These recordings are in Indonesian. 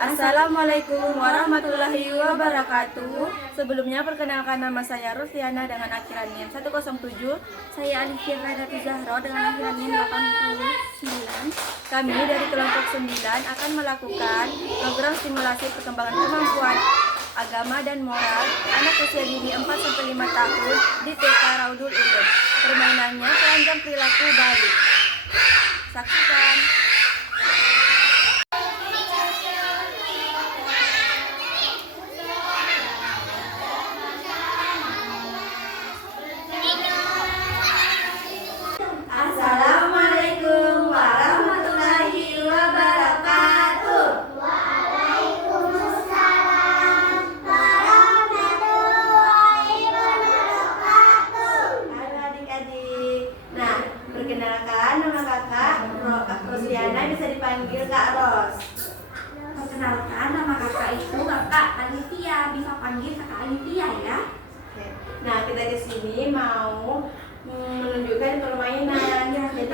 Assalamualaikum warahmatullahi wabarakatuh. Sebelumnya perkenalkan, nama saya Rusiana dengan akhiran NIM 107. Saya Alicia Khairati Zahro dengan akhiran NIM 89. Kami dari kelompok 9 akan melakukan program stimulasi perkembangan kemampuan agama dan moral anak usia dini 4-5 tahun di TK Raudul Ulum. Permainannya keranjang perilaku baik. Saksikan. Assalamualaikum warahmatullahi wabarakatuh. Waalaikumsalam warahmatullahi wabarakatuh. Halo adik-adik. Nah, perkenalkan, nama kakak Rosiana, bisa dipanggil Kak Ros. Perkenalkan, nama kakak itu Kakak Alicia, bisa panggil Kakak Alicia ya. Oke. Nah, kita di sini mau menunjukkan permainan. Jadi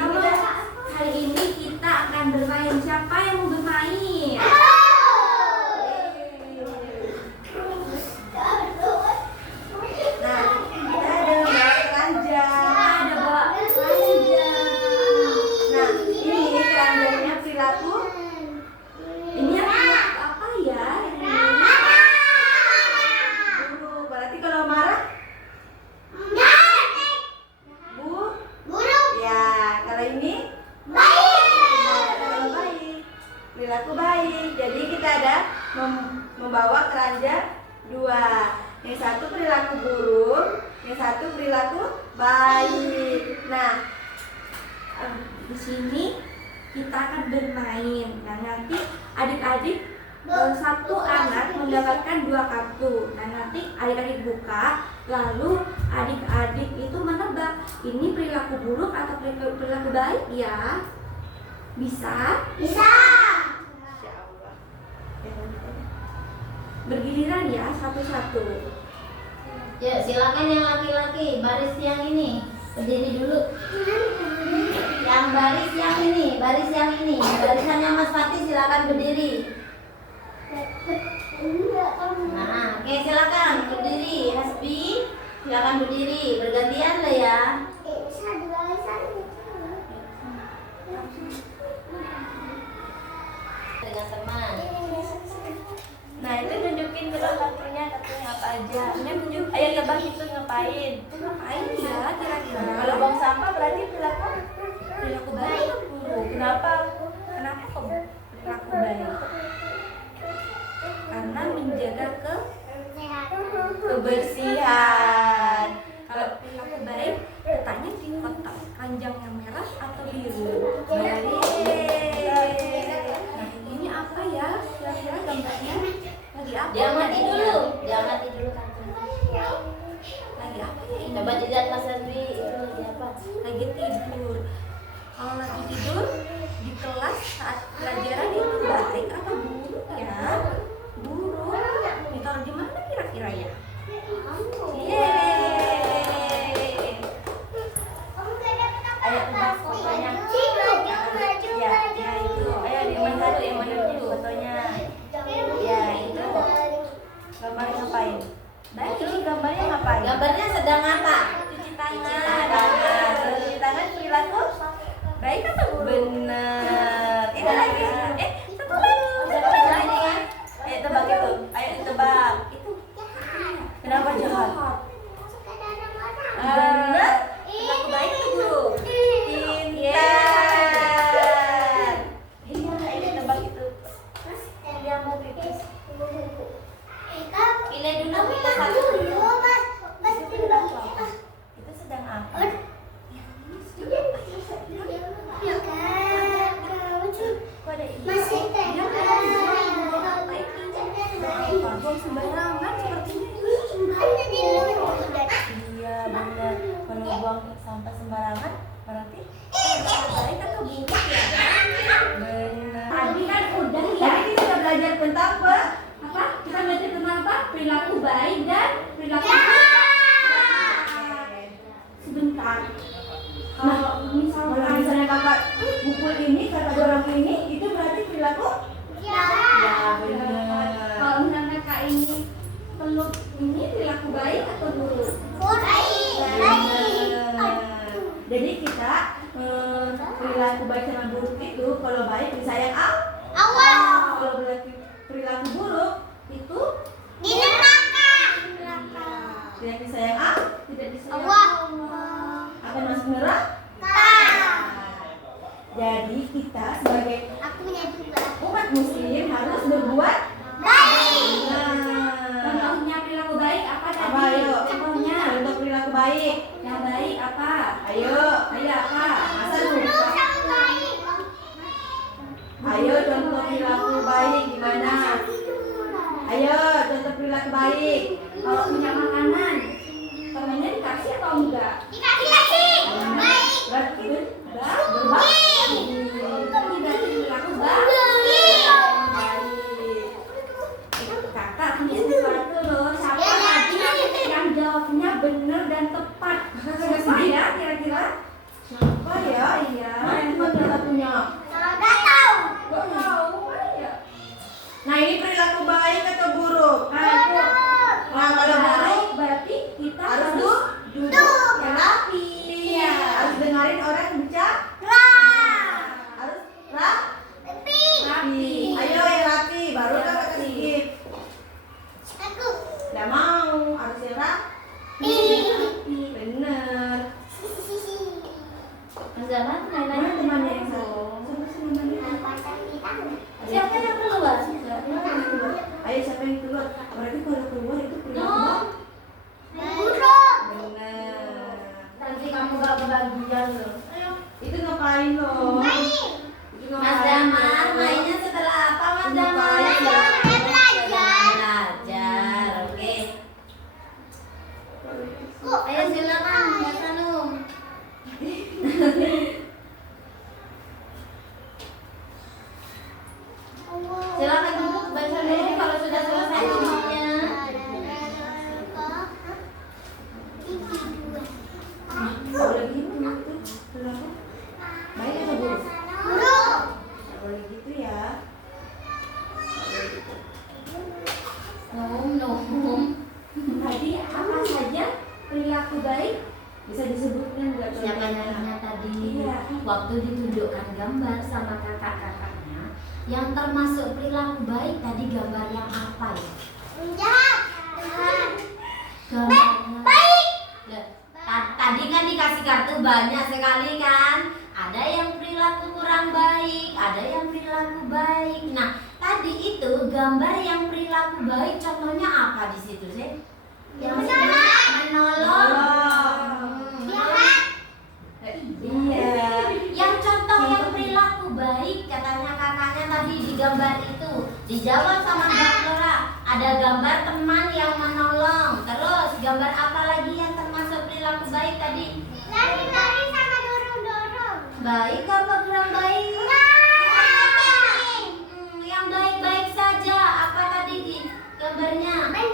Hari ini kita akan bermain. Siapa yang mau bermain? Nah, kita ada lomba keranjang. Ada bawa keranjang. Nah, ini keranjangnya perilaku. Ini apa ya? Guru. Berarti kalau marah ya, kalau ini kalau baik, perilaku baik. Jadi kita ada membawa keranjang dua. Yang satu perilaku buruk, yang satu perilaku baik. Nah, Di sini kita akan bermain. Nah, nanti adik-adik satu anak mendapatkan 2 kartu. Nah, nanti adik-adik buka, lalu adik-adik itu menebak ini perilaku buruk atau perilaku baik ya. Bisa? Insya Allah. Bergiliran ya, satu-satu. Ya, silakan yang laki-laki, baris yang ini. Berdiri dulu. Yang baris yang ini, baris yang ini. Barisannya Mas Fatih silakan berdiri. Nah, oke, silakan berdiri. Hasbi, silakan berdiri. Bergantian lah ya. Dengan teman. Nah, itu nunjukin kedua kartunya apa aja. Ini tunjuk. Ayo tebak itu ngapain? Ngapain ya kira-kira? Kalau buang sampah berarti perilaku baik. Kenapa? Kenapa kok perilaku baik? Karena menjaga Kebersihan. Kalau perilaku baik, letaknya di kotak keranjang yang merah atau biru. Nah, ini apa ya? Kira-kira gambarnya lagi apa? Jangan mati dulu. Jangan mati dulu kan. Lagi apa ya ini? Coba dilihat Mas Hasbi itu lagi apa? Lagi tidur. Kalau lagi tidur di kelas saat pelajaran itu baik atau buruk ya? Buruk. Ditaruh di mana kira-kira ya? berbuat baik. Contohnya perilaku baik apa tadi? Apa, ayo? Contohnya Contoh perilaku baik. yang baik apa? Ayo. Ayo apa? Masa lupa? Ayo contoh perilaku baik gimana? Ayo contoh perilaku baik. Kalau punya makanan, temennya dikasih atau enggak? Berarti Berbagi. Itu berarti perilaku baik. Kakak punya sesuatu loh. Siapa lagi yang jawabnya benar dan tepat? Siapa ya kira-kira? Siapa ya? Iya. Mana kita punya? Gak tahu. Ya. Nah ini perilaku baik atau buruk? Nah, itu Nah kalau buruk berarti kita harus duduk yang rapi. Iya, harus dengerin orang bicara. Harus Rapi. Ayo yang rapi, baru kan kata skip. Tidak mau, harus yang rapi. Bener. Mas Zaman Mana mainannya temannya yang satu? siapa yang keluar? Ayo siapa yang keluar? Berarti kalau keluar itu perilaku No. baik. Bener. Nanti kamu gak kebagian loh. Itu ngapain loh? Itu Mas ngapain? Damar mainnya setelah apa Mas Damar? Ngapain? Belajar, oke. Ayo silakan Mas Anum. Silakan duduk baca dulu kalau sudah selesai ngomongnya. Boleh gitu itu perilaku baik atau buruk? Nggak boleh gitu ya. Nom. Tadi apa saja perilaku baik bisa disebutkan nggak? Siapa nanya tadi? Iya. Waktu ditunjukkan gambar sama kakak-kakaknya, yang termasuk perilaku baik tadi gambar yang apa ya? Gambarnya baik. Tadi kan dikasih kartu banyak sekali kan? Ada yang perilaku kurang baik, ada yang perilaku baik. Nah, tadi itu gambar yang perilaku baik contohnya apa di situ sih? Yang menolong. Iya. Yang contoh yang perilaku baik katanya kakaknya tadi di gambar itu dijawab sama Mbak Flora. Ada gambar teman yang menolong. Terus gambar apa lagi yang termasuk perilaku baik tadi? Baik apa kurang baik? Yang baik-baik saja. Apa tadi gambarnya? Main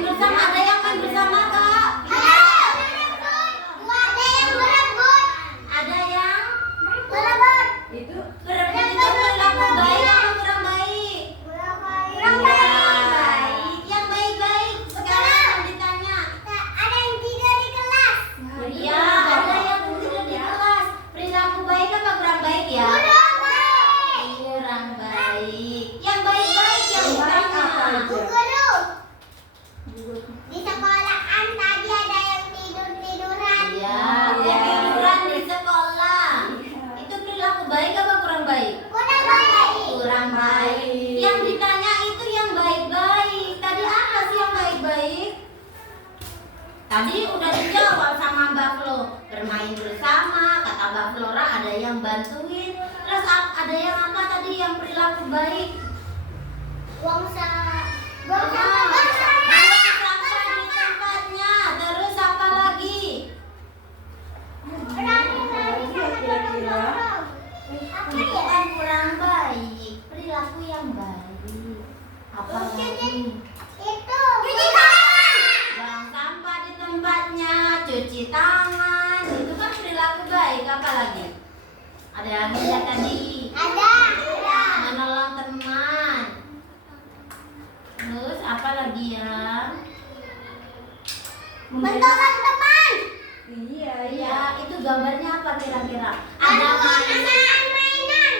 bersama. Ada yang main bersama kak? Ada yang Itu berebut itu perilaku baik atau kurang baik? Baik. Yang baik-baik sekarang yang ditanya. Iya, ada yang tidur di kelas. Perilaku baik apa kurang baik ya? Kurang baik. Yang baik-baik yang baik ditanya. apa aja? Di sekolahan tadi ada yang tidur-tiduran. Iya, yang tiduran di sekolah. Itu perilaku baik apa kurang baik? Kurang baik. Kurang baik. Yang ditanya itu yang baik-baik. Tadi apa sih yang baik-baik? Tadi udah dijawab sama Mbak Flo. Bermain bersama, kata Mbak Flora ada yang bantuin. Terus ada yang apa tadi yang perilaku baik? Buang sampah Buang sampah di tempatnya. Terus apa lagi? Lari-lari sama dorong-dorong. Apa Itu ya? kan kurang baik. Perilaku yang baik. Apa lagi? Itu. Cuci tangan. Buang sampah di tempatnya, cuci tangan, itu kan perilaku baik. Apa lagi? Ada yang lihat tadi, Ada. menolong teman. Terus apa lagi ya? Menolong teman. iya Ya, itu gambarnya apa kira-kira? Ada Mainan.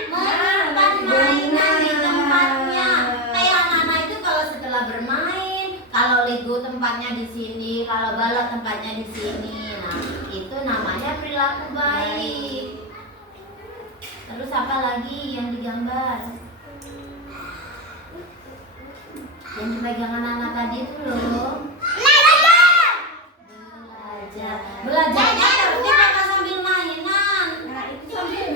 menyimpan mainan di tempatnya. Kayak anak-anak itu kalau setelah bermain, kalau Lego tempatnya di sini, kalau balok tempatnya di sini. Nah, itu namanya perilaku baik. Terus apa lagi yang digambar? Yang dipegang anak-anak tadi itu loh. Belajarnya tertib apa sambil mainan? Nah, itu sambil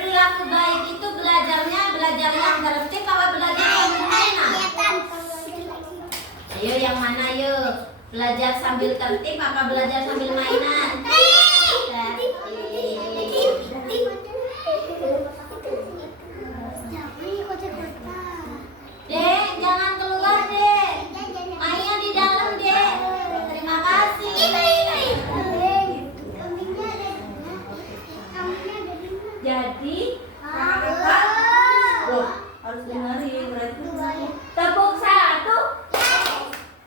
Perilaku baik itu belajarnya tertib apa belajar sambil mainan? Ayo yang mana yuk? Belajar sambil tertib apa belajar sambil mainan? Tertib. Dek, jangan keluar dek. Mainnya di dalam dek. Terima kasih. jadi kakak-kakak harus dengerin berarti tepuk 1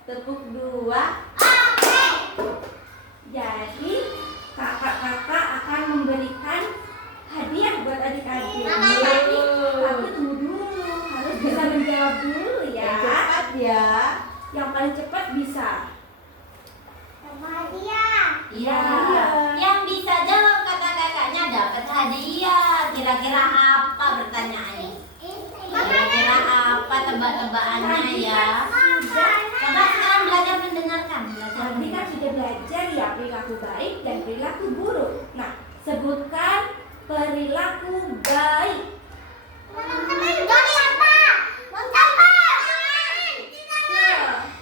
tepuk 2 jadi kakak-kakak akan memberikan hadiah buat adik-adik. Tapi tunggu dulu, harus bisa menjawab dulu ya. Cepat ya. Yang paling cepat bisa. Iya. Yang bisa jawab kata-kakaknya dapat hadiah. Kira-kira apa pertanyaannya? Kira-kira apa tebak-tebakannya ya? Coba sekarang belajar mendengarkan. Tadi kan sudah belajar ya perilaku baik dan perilaku buruk. Nah, sebutkan perilaku baik.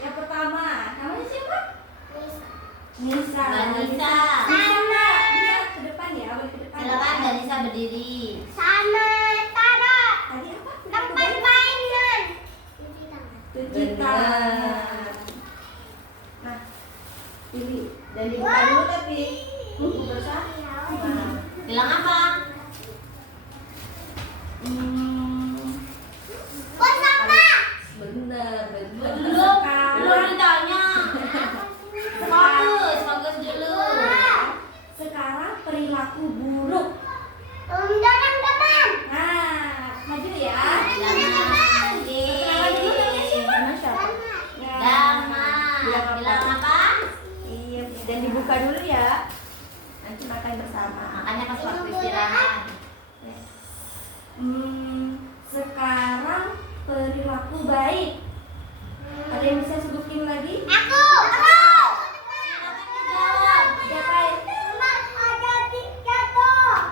Yang pertama, namanya siapa? Nisa. Mbak Nisa. Nisa, Mbak. Nisa ke depan ya, boleh ke depan. Silakan Mbak Nisa berdiri. Tadi apa? Perilaku baik. Cuci tangan. Nah, ini dan dibuka dulu tapi buku bersama. Bilang apa? Bener. Belum ditanya. Fokus dulu. Sekarang perilaku buruk. Nah, maju ya. Bilang apa? Iya, dan dibuka dulu ya. Nanti makan bersama. Makanya pas waktu istirahat. Sekarang perilaku baik. Ada yang bisa sebutin lagi? Silakan dijawab. Siapa yang?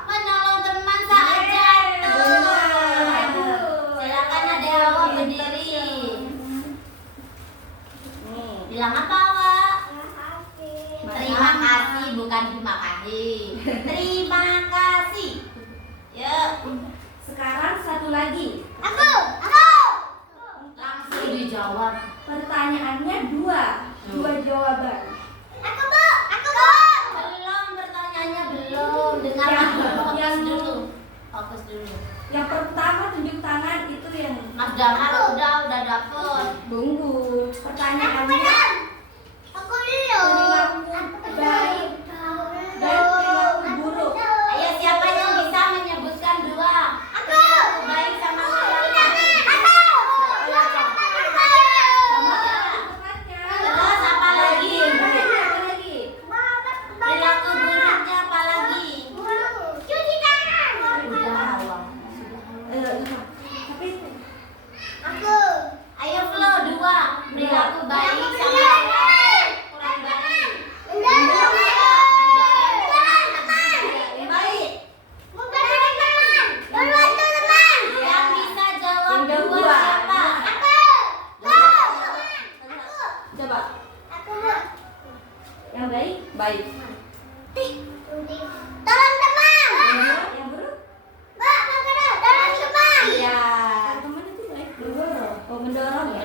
Menolong teman saat jatuh. Benar. Silakan ada Hawa berdiri. Nih. Bilang apa Hawa? Terima kasih bukan terima kasih. Terima kasih. Yuk. Sekarang satu lagi. Langsung dijawab. Pertanyaannya dua jawaban. Belum pertanyaannya belum. Dengarkan dulu. Fokus dulu. Yang pertama tunjuk tangan itu yang Mas Damar udah dapet. tunggu. Pertanyaannya perilaku baik dan perilaku buruk. Ayo siapa yang bisa menyebutkan dua? Baik sama Terus apa lagi? Perilaku buruknya apa lagi? Udah Hawa. Tapi Ayo Flo dua. Perilaku baik sama kurang baik. Baik. Yang bisa jawab Yang dua dua. siapa? coba yang baik. Yang buruk? Iya. Teman itu baik. Mendorong ya.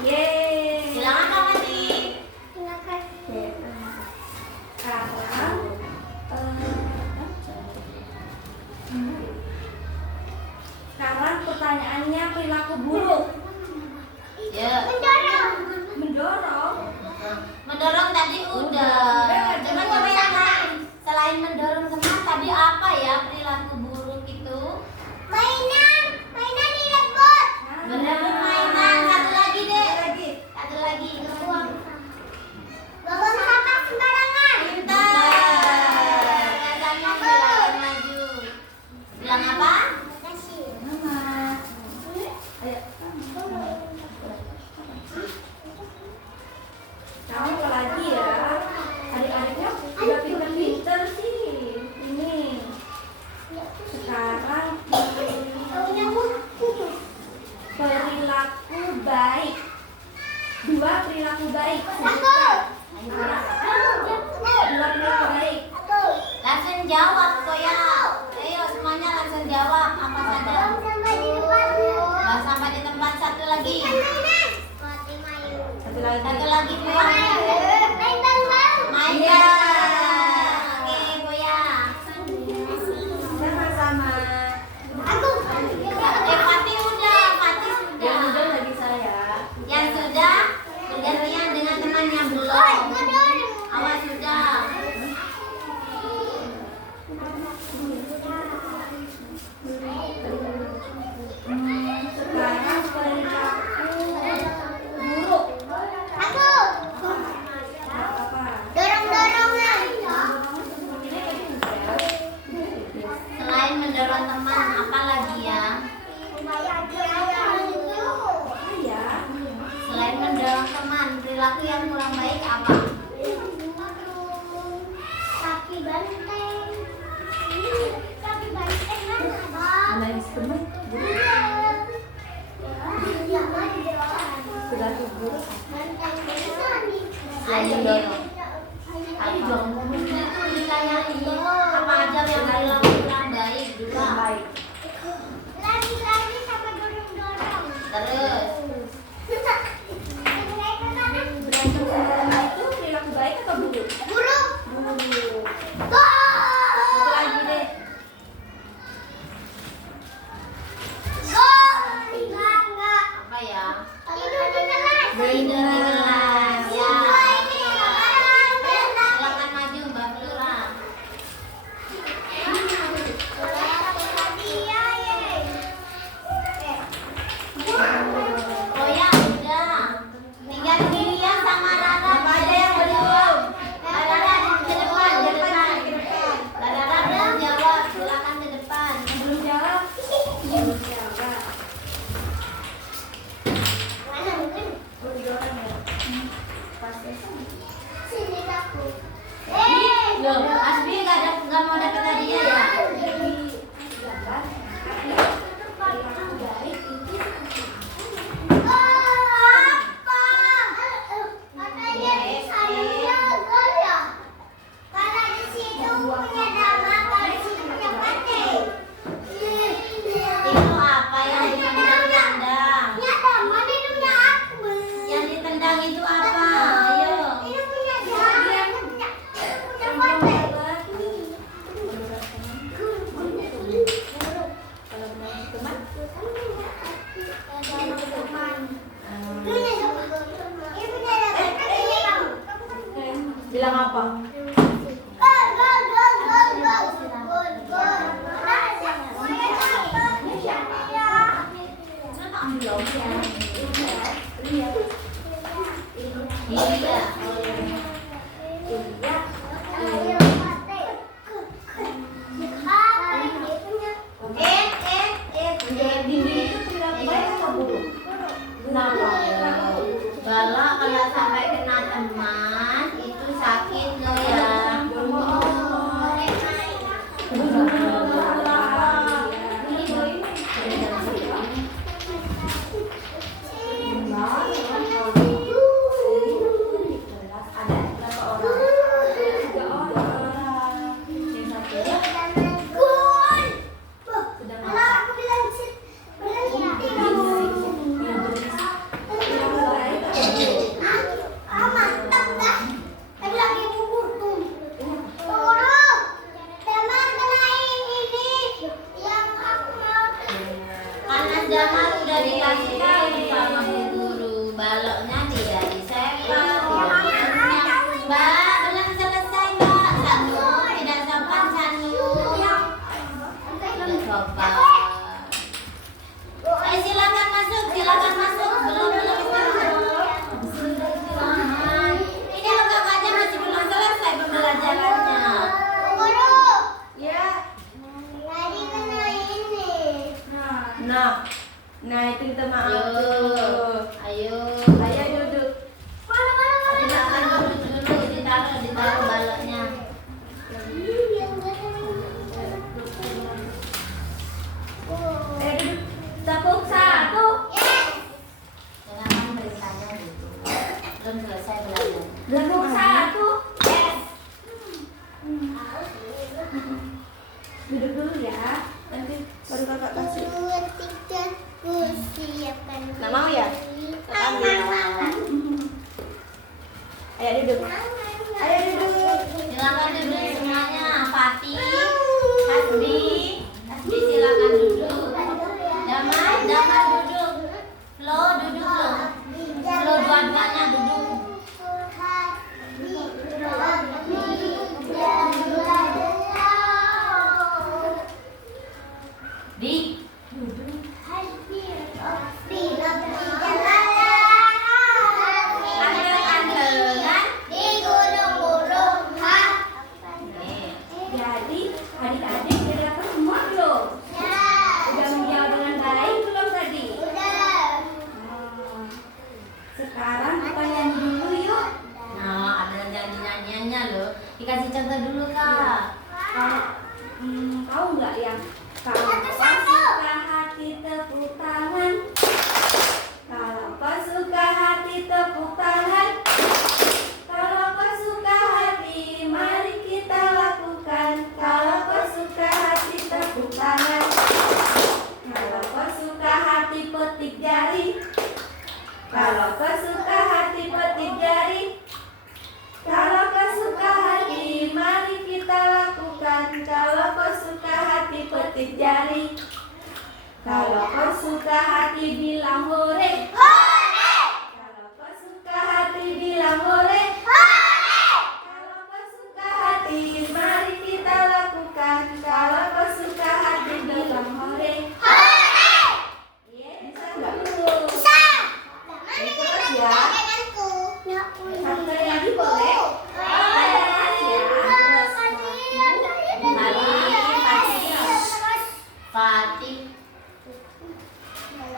Yeay. Silakan Kak Mati. Sekarang pertanyaannya perilaku buruk. Ya. Mendorong. Mendorong tadi udah. Coba yang lain. Selain mendorong teman tadi apa ya perilaku buruk itu? Berebut mainan. Satu lagi deh. Satu lagi. Pintar. Katanya silakan maju. Bilang apa? Satu lagi Boya. Main Iya. Oke Boya. Sama-sama. Fatih udah, Fatih Yang sudah. udah lagi saya. Yang sudah bergantian dengan teman yang belum. Awas sudah. Sekarang perilaku buruk. Selain mendorong teman, apa lagi ya? Selain mendorong teman, perilaku yang kurang baik apa? Menangis teman. Perilaku buruk. Ayo dong. Ayo dong. Itu ditanyain apa aja yang perilaku kurang baik dua. Baik. Terus Perilaku itu perilaku baik atau buruk? Buruk. Satu lagi deh. apa ya? Tidur di kelas. Tidur di kelas. Ya. Silakan maju Mbak Flora. Oh ya udah. Tinggal Miriam sama Rara. Ada yang belum. Rara ke depan, ke depan. Rara belum jawab. Silakan ke depan. Belum jawab. Belum jawab. Loh, Asbi nggak mau dapat hadiah ya? Itu apa yang ditendang-tendang? Yang ditendang itu apa? Ayo. Bilang apa? Iya. Kalau sampai kena teman itu sakit loh ya. Karena Jamal udah dikasih tahu sama Bu Guru, baloknya tidak disepak, tidak disenyap. Mbak, belum selesai Mbak. Sanu, tidak sopan Sanu. Tidak sopan. Silakan masuk, silakan masuk. Belum Jangan. Ini lo kakaknya masih belum selesai pembelajarannya. Ya. Nah itu kita maaf tuh. Ayo. Ayah duduk. Silakan duduk dulu, ditaruh baloknya. Duduk. Tepuk satu. Jangan beritanya dulu. Belum selesai belajar. Tepuk satu. Duduk dulu ya. Nanti baru kakak kasih. Nggak mau ya? Mau. Ayo duduk. Ayo duduk. Silakan duduk semuanya. Fatih, Hasbi, silakan duduk. Damai duduk. Flo duduk Flo. Flo dua-duanya duduk. Di anteng-antengan. Jadi adik-adik sudah dapat semua belum? Sudah menjawab dengan baik belum tadi? Sekarang kita nyanyi dulu yuk. Nah, ada nyanyi-nyanyiannya loh. Dikasih contoh dulu Kak. Tahu nggak yang kalau kau suka hati tepuk tangan, kalau kau suka hati tepuk tangan, kalau kau suka hati mari kita lakukan, kalau kau suka hati tepuk tangan, kalau kau suka hati petik jari, kalau kau suka hati petik jari, kalau kau suka hati mari kita lakukan, kalau kau suka hati petik jari, kalau kau suka hati bilang hore, kalau kau suka hati bilang hore, kalau kau suka hati mari kita lakukan, kalau kau suka hati bilang hore. Iya, bisa nggak? Bisa. Terus ya. Satu kali lagi boleh? Fatih.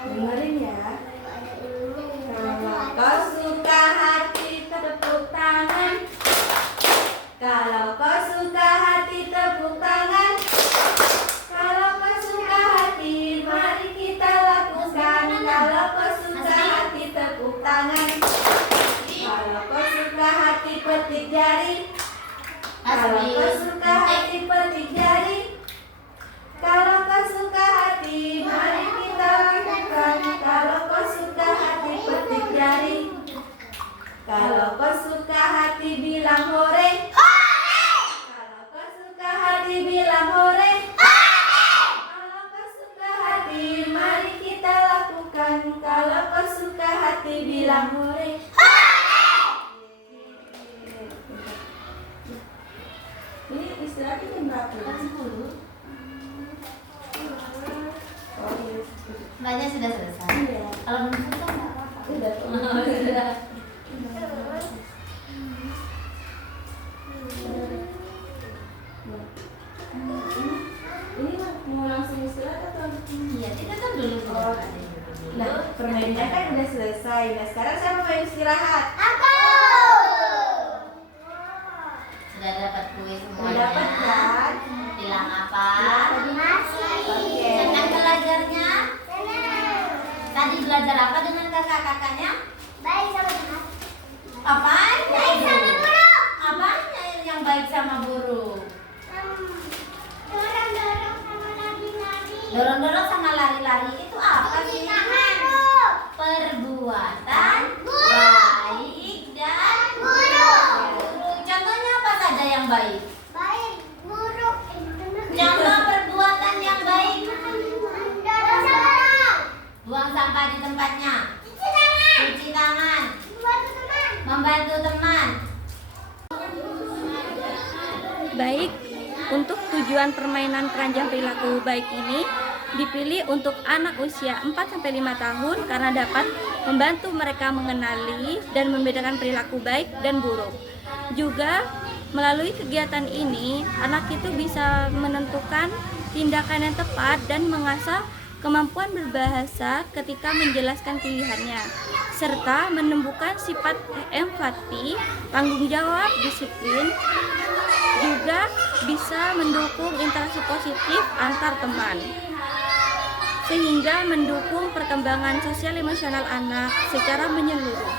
Dengerin ya. Kalau kau suka hati tepuk tangan, kalau kau suka hati tepuk tangan, kalau kau suka hati mari kita lakukan, kalau kau suka hati tepuk tangan, kalau kau suka hati petik jari, kalau kau suka hati petik jari, kalau kau suka hati mari kita lakukan, kalau kau suka hati petik jari, kalau kau suka hati bilang hore, kalau kau suka hati bilang hore, kalau kau suka hati mari kita lakukan, kalau kau suka hati bilang hore. Ini istirahatnya jam berapa? Jam 10. Oh iya. Mbaknya sudah selesai. Iya. Kalau belum selesai nggak apa-apa. Udah tuh. Sudah. Ini mau langsung istirahat atau? Iya, kita kan dulu. Oh. Nah, permainannya kan udah selesai. Nah, sekarang saya mau istirahat. Sudah dapat kue Mau semuanya. dapat kan? Bilang apa? Oke. Senang belajarnya? Tadi belajar apa dengan kakak-kakaknya? Apanya itu? Apanya yang baik sama guru? Dorong-dorong sama lari-lari itu apa sih? Perbuatan baik dan buruk. Contohnya apa saja yang baik? Contoh perbuatan yang baik. Buang sampah di tempatnya. Cuci tangan. Membantu teman. Baik, untuk tujuan permainan keranjang perilaku baik ini dipilih untuk anak usia 4-5 tahun karena dapat membantu mereka mengenali dan membedakan perilaku baik dan buruk. Juga melalui kegiatan ini, anak itu bisa menentukan tindakan yang tepat dan mengasah kemampuan berbahasa ketika menjelaskan pilihannya, serta menumbuhkan sifat empati, tanggung jawab, disiplin, juga bisa mendukung interaksi positif antar teman, sehingga mendukung perkembangan sosial emosional anak secara menyeluruh.